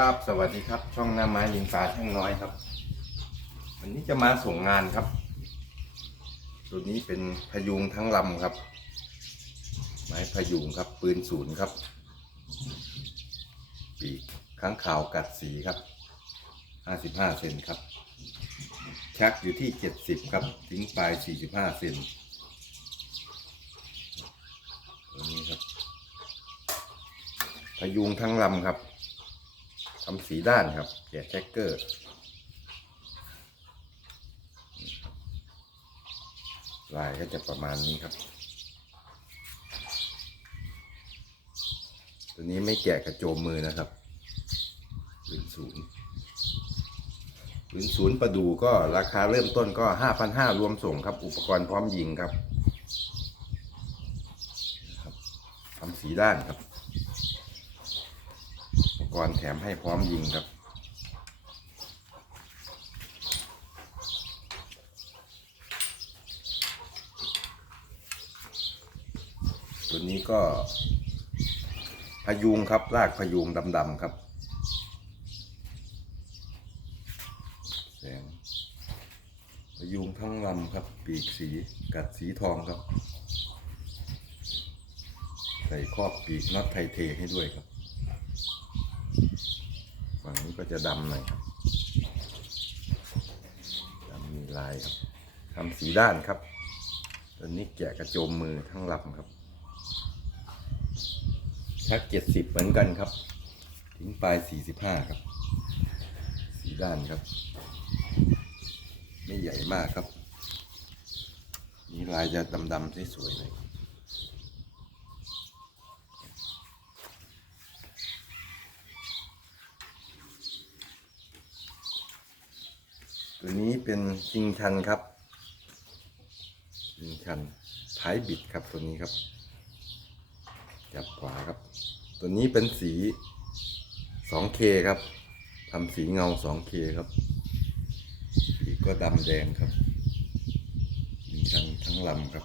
ครับ สวัสดีครับ ช่องหน้าไม้ยิงฟ้าช่างน้อยครับ วันนี้จะมาส่งงานครับ ตัวนี้เป็นพยุงทั้งลำครับ ไม้พยุงครับ ปืนศูนย์ครับ ปีกข้างขาวกัดสีครับ55เซนครับ ชักอยู่ที่70ครับ ทิ้งปลาย45เซนตัวนี้ครับ พยุงทั้งลำครับ ทำสีด้านครับแกะแจ็คเกอร์ลายก็จะประมาณนี้ครับ ตัวนี้ไม่แกะกระโจมมือนะครับปืนศูนย์ปืนศูนย์ประดูก็ราคาเริ่มต้นก็ห้าพันห้ารวมส่งครับ อุปกรณ์พร้อมยิงครับทำสีด้านครับ กรณ์แถมให้พร้อมยิงครับ ตัวนี้ก็ พยุงครับรากพยุงดำๆครับแสงพยุงทั้งลำครับ ปีกสีกัดสีทองครับ ใส่ครอบปีกน็อตไทเทให้ด้วยครับ ก็จะดำหน่อยครับดำมีลายครับทำสีด้านครับตัวนี้แกะกระโจมมือทั้งลำครับชักเจ็ดสิบเหมือนกันครับทิ้งปลายสี่สิบห้าครับ สีด้านครับ ไม่ใหญ่มากครับ นี่ลายจะดำๆสวยๆเลย ตัวนี้เป็นชิงชันครับชิงชันท้ายบิดครับตัวนี้ครับ จับขวาครับ ตัวนี้เป็นสี 2K ครับทำสีเงา 2K ครับปีกก็ดำแดงครับชิงชันทั้งลำครับ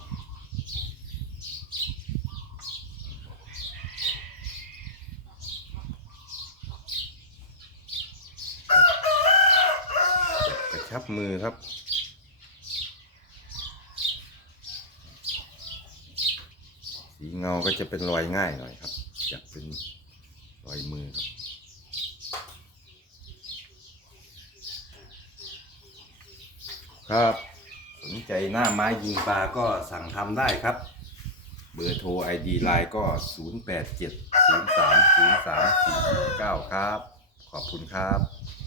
กระ ชับมือครับ สีเงาก็จะเป็นรอยง่ายหน่อยครับจะเป็นรอยมือครับครับสนใจหน้าไม้ยิงปลาก็สั่งทำได้ครับ เบอร์โทร ID ไลน์ก็ 087 03 03 4 9ครับ ขอบคุณครับ